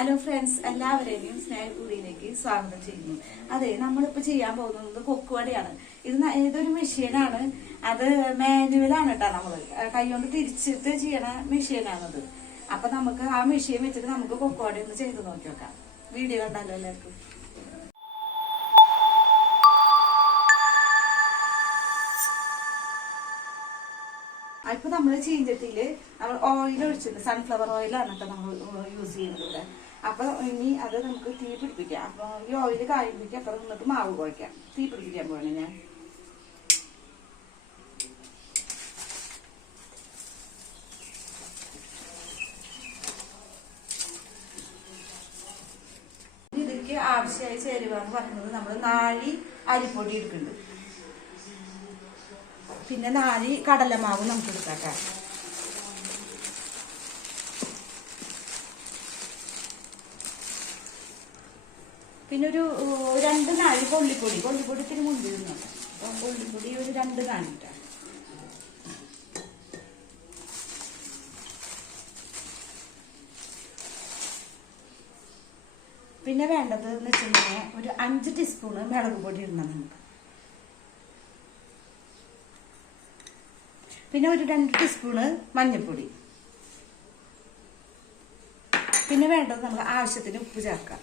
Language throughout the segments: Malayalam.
ഹലോ ഫ്രണ്ട്സ് എല്ലാവരെയും സ്നേഹപൂരിയിലേക്ക് സ്വാഗതം ചെയ്യുന്നു. അതെ നമ്മളിപ്പോ ചെയ്യാൻ പോകുന്നത് കൊക്കുവടയാണ്. ഇത് ഇതൊരു മെഷീനാണ്. അത് മാനുവലാണ് കേട്ടോ നമ്മൾ. കൈകൊണ്ട് തിരിച്ചിട്ട് ചെയ്യണ മെഷീനാണത്. അപ്പൊ നമുക്ക് ആ മെഷീൻ വെച്ചിട്ട് നമുക്ക് കൊക്കുവട ഒന്ന് ചെയ്ത് നോക്കി നോക്കാം. വീഡിയോ കണ്ടല്ലോ എല്ലാവർക്കും. ഇപ്പൊ നമ്മൾ ചീഞ്ചട്ടിയിൽ നമ്മൾ ഓയിൽ ഒഴിച്ചിട്ടുണ്ട്. സൺഫ്ലവർ ഓയിലാണ് നമ്മൾ യൂസ് ചെയ്യുന്നത് ഇവിടെ. അപ്പൊ ഇനി അത് നമുക്ക് തീ പിടിപ്പിക്കാം. അപ്പോൾ ഈ ഓയിൽ കായുമ്പോഴേക്കും അപ്പുറം നിന്നിട്ട് മാവ് കുഴക്കാം. തീ പിടിപ്പിക്കാൻ പോവാണ് ഞാൻ. ഇതിലേക്ക് ആവശ്യമായി ചേരുവാന്ന് പറയുന്നത്. നമ്മൾ നാഴി അരിപ്പൊടി എടുക്കുന്നുണ്ട്. പിന്നെ നാല് കടലമാവ് നമുക്ക് എടുക്കാം പിന്നെ ഒരു രണ്ട് നാഴി കൊള്ളിപ്പൊടി കൊള്ളിപ്പൊടി ഇത്തിരി മുന്തിരുന്നുണ്ട് അപ്പം കൊള്ളിപ്പൊടി ഒരു രണ്ട് നാഴി പിന്നെ വേണ്ടത് എന്ന് വെച്ചിട്ടുണ്ടെങ്കിൽ ഒരു അഞ്ച് ടീസ്പൂണ് മുളക് പൊടി ഇടണം നമുക്ക്. പിന്നെ ഒരു രണ്ട് ടീസ്പൂണ് മഞ്ഞൾപ്പൊടി. പിന്നെ വേണ്ടത് നമ്മൾ ആവശ്യത്തിന് ഉപ്പ് ചേർക്കാം.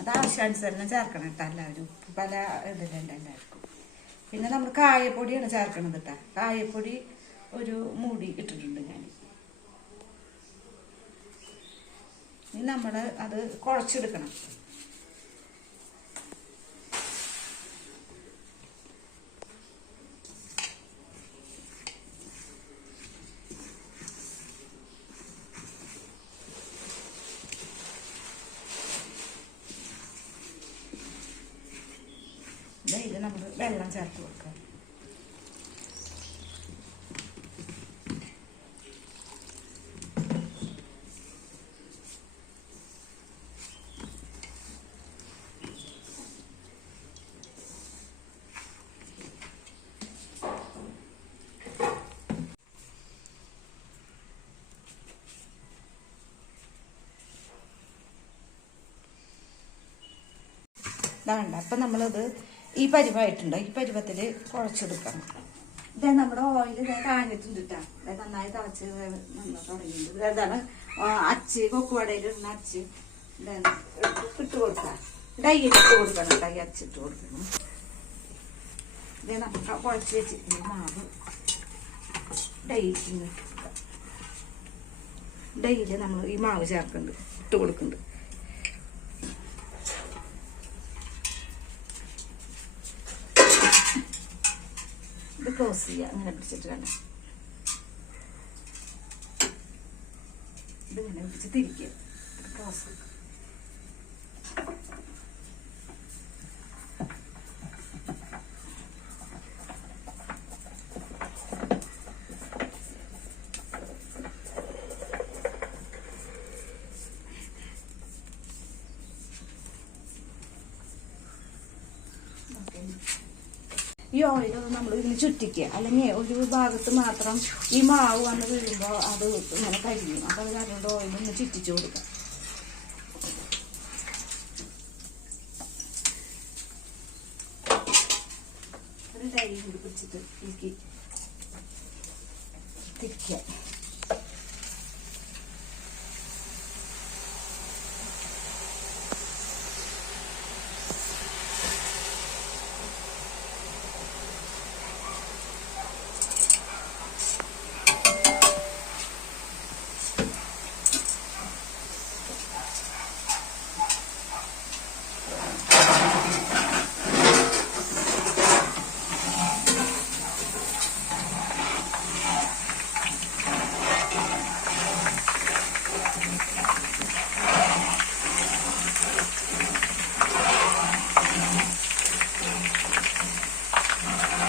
അത് ആവശ്യാനുസരണം ചേർക്കണം കേട്ടോ എല്ലാവരും. പല ഇതിലുണ്ട് എല്ലാവർക്കും. പിന്നെ നമ്മൾ കായപ്പൊടിയാണ് ചേർക്കണത് കേട്ടോ. കായപ്പൊടി ഒരു മൂടി ഇട്ടിട്ടുണ്ട് ഞാൻ. ഇനി നമ്മൾ അത് കുഴച്ചെടുക്കണം ഇത് നമ്മൾ വെള്ളം ചേർത്ത് കൊടുക്കാം. ഇതാണ്ട അപ്പൊ നമ്മളത് ഈ പരിവായിട്ടുണ്ട്. ഈ പരുവത്തിൽ കുഴച്ചെടുക്കണം ഇതാ നമ്മുടെ ഓയിൽ ഇതാ കാഞ്ഞിട്ടുണ്ട് ഇതാ നന്നായി തിളച്ച് തുടങ്ങിയിട്ടുണ്ട്. ഇതാണ് അച്ച് കൊക്കുവടയിൽ ഇടുന്ന അച്ച്. ഇട്ട് കൊടുക്കാം. ഡൈ ഇട്ട് കൊടുക്കണം ഡൈ അച്ചിട്ട് കൊടുക്കണം. ഇത് നമുക്ക് കുഴച്ച് വെച്ചിട്ടുണ്ട് മാവ്. ഡൈ ഡൈയിൽ നമ്മൾ ഈ മാവ് ചേർക്കുന്നുണ്ട് ഇട്ട് കൊടുക്കുന്നുണ്ട് ക്ലോസ് ചെയ്യുക അങ്ങനെ പിടിച്ചിട്ട് വേണം ഇതിങ്ങനെ പിടിച്ച് തിരിക്കുക ക്ലോസ് ഈ ഓയിൽ നമ്മൾ ഇതിന് ചുറ്റിക്കുക. അല്ലെങ്കിൽ ഒരു ഭാഗത്ത് മാത്രം ഈ മാവ് വന്ന് വീഴുമ്പോൾ അത് ഇങ്ങനെ കഴിയും അപ്പോൾ അത് അതുകൊണ്ട് ഓയിൽ ഒന്ന് ചുറ്റിച്ചു കൊടുക്കാം ഒരു തൈ കൂടി പിടിച്ചിട്ട് എനിക്ക് തിരിക്കുക.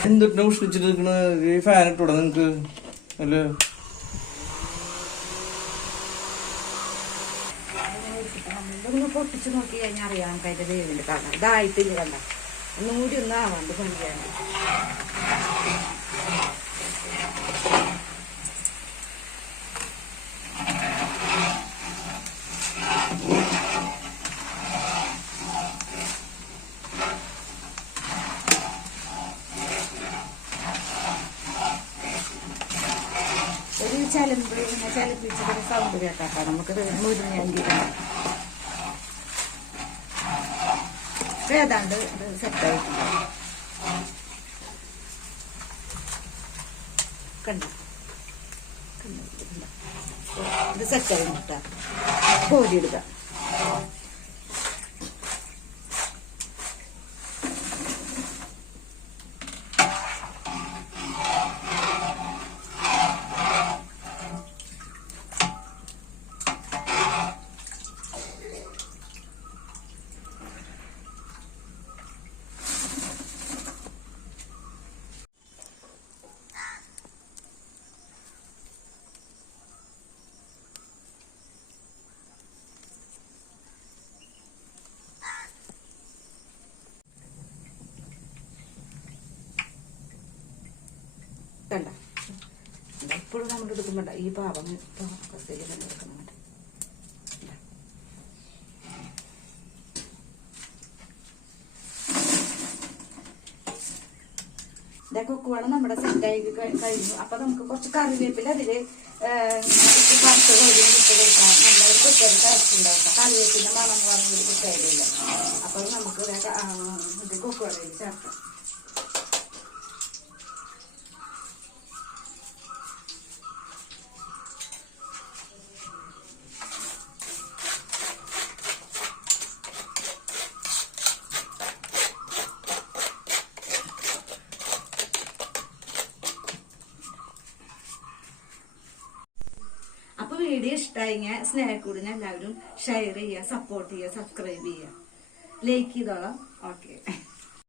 എന്തൊട്ടിനെ ഉഷ്ണിച്ചിട്ട് നിൽക്കണ ഈ ഫാൻ ഇട്ടൂടെ നിങ്ങക്ക്? അല്ല? ഇതൊന്ന് പൊട്ടിച്ച് നോക്കി കഴിഞ്ഞാൽ അറിയാം അതിന്റെ വേവിന്റെ കളർ ഇതായിട്ടില്ല കണ്ട? ഒന്നും കൂടി ഒന്നും പണിയാണ് ഏതാണ്ട് ഇത് കണ്ടു. ഇത് സെറ്റായി കേട്ടാ കോരിയിടുക കണ്ട ഇപ്പോഴും നമ്മൾ എടുക്കുന്നുണ്ട് ഈ പാവം കസേര തന്നെ എടുക്കുന്നുണ്ട് ഇതൊക്കെ കുക്കുവളം നമ്മുടെ സെറ്റായി കഴിഞ്ഞു. അപ്പൊ നമുക്ക് കുറച്ച് കറിവേപ്പില അതിൽ പത്ത് കോരി ഇട്ട് കറിവേപ്പിന്റെ മണം എന്ന് പറഞ്ഞ ഒരു കുക്കറിയില്ല അപ്പൊ നമുക്ക് ഇത് ചേർക്കാം അപ്പൊ വീഡിയോ ഇഷ്ടമായിങ്ങ സ്നേഹക്കൂടിന് എല്ലാവരും ഷെയർ ചെയ്യുക സപ്പോർട്ട് ചെയ്യുക സബ്സ്ക്രൈബ് ചെയ്യുക. ലൈക്ക് ചെയ്തോളാം. ഓക്കെ